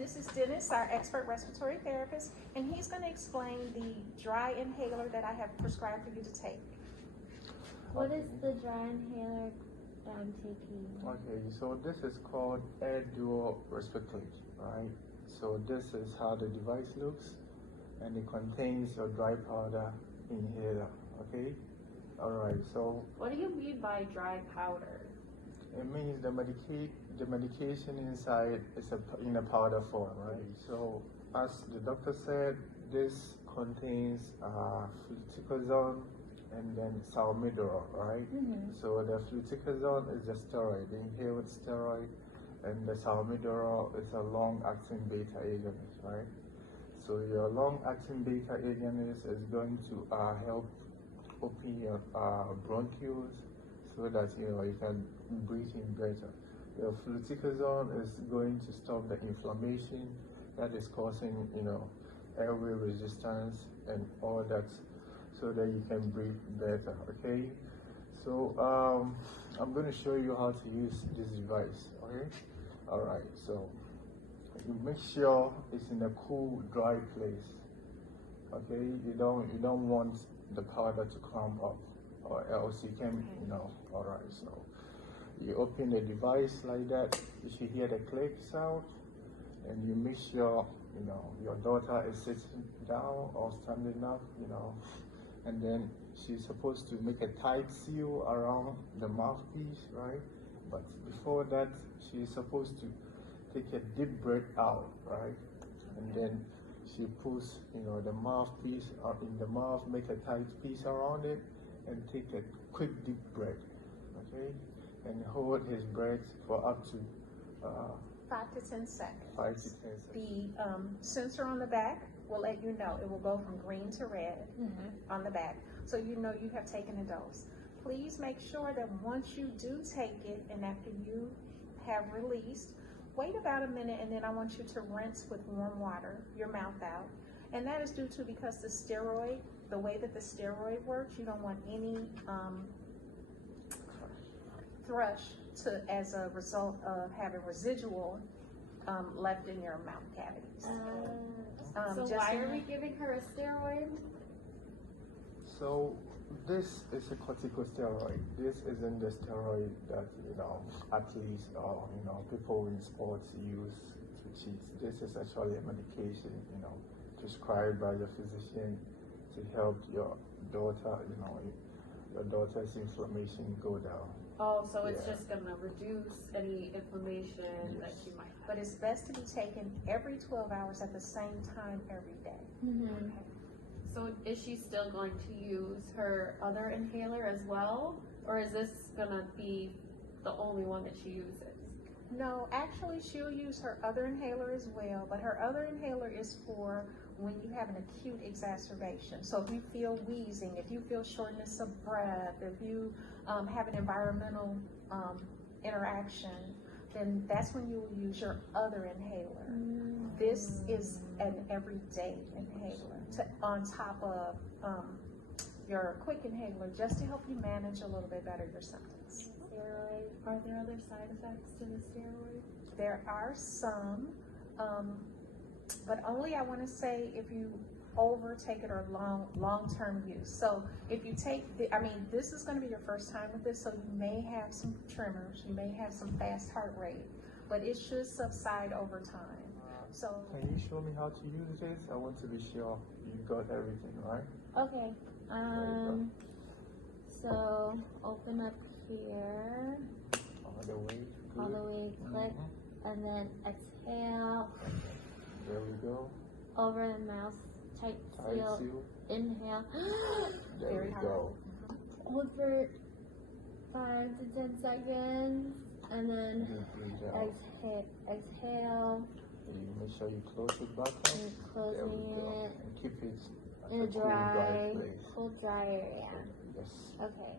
This is Dennis, our expert respiratory therapist, and he's going to explain the dry inhaler that I have prescribed for you to take. What is the dry inhaler that I'm taking? Okay, so this is called air dual respiratory, right? So this is how the device looks, and it contains your dry powder inhaler, okay? All right, so What do you mean by dry powder? it means the medication inside is in a powder form, right? So as the doctor said, this contains fluticasone and then salmeterol, right? So the fluticasone is the steroid, the inhaled steroid, and the salmeterol is a long-acting beta agonist, right? So your long-acting beta agonist is going to help open your bronchioles so that you can breathe in better. Your fluticasone is going to stop the inflammation that is causing airway resistance and all that, so that you can breathe better. Okay, so I'm going to show you how to use this device. Okay, all right, so you make sure it's in a cool, dry place. Okay, you don't want the powder to clump up, or else you can, all right, so you open the device like that. You should hear the click sound, and you make sure, your daughter is sitting down or standing up, and then she's supposed to make a tight seal around the mouthpiece, right? But before that, she's supposed to take a deep breath out, right? And then she puts, the mouthpiece out in the mouth, make a tight piece around it, and take a quick deep breath, okay? And hold his breath for up to 5 to 10 seconds. 5 to 10 seconds. The sensor on the back will let you know. It will go from green to red on the back, so you know you have taken a dose. Please make sure that once you do take it, and after you have released, wait about a minute, and then I want you to rinse with warm water your mouth out. And that is due to because the way that the steroid works, you don't want any thrush as a result of having residual left in your mouth cavities. So why are we giving her a steroid? So this is a corticosteroid. This isn't the steroid that athletes or people in sports use to cheat. This is actually a medication prescribed by your physician to help your daughter, your daughter's inflammation go down. Oh, so it's just gonna reduce any inflammation that she might have. But it's best to be taken every 12 hours at the same time every day. Okay. So is she still going to use her other inhaler as well? Or is this gonna be the only one that she uses? No, actually she'll use her other inhaler as well, but her other inhaler is for when you have an acute exacerbation. So if you feel wheezing, if you feel shortness of breath, if you have an environmental interaction, then that's when you will use your other inhaler. This is an everyday inhaler on top of your quick inhaler, just to help you manage a little bit better your symptoms. Steroid. Are there other side effects to the steroid? There are some, but only, I want to say, if you overtake it or long-term use. So if you take this is going to be your first time with this, so you may have some tremors, you may have some fast heart rate, but it should subside over time. So can you show me how to use this? I want to be sure you got everything right. Okay. So open up here. All the way. Good. All the way. Click, and then exhale. There we go. Over the mouth. Tight seal. Inhale. There we go. Hold for 5 to 10 seconds, and then exhale. You make sure you close it back up. And closing it. And keep it in a cool, dry place. cool, dry area. Yes. Okay.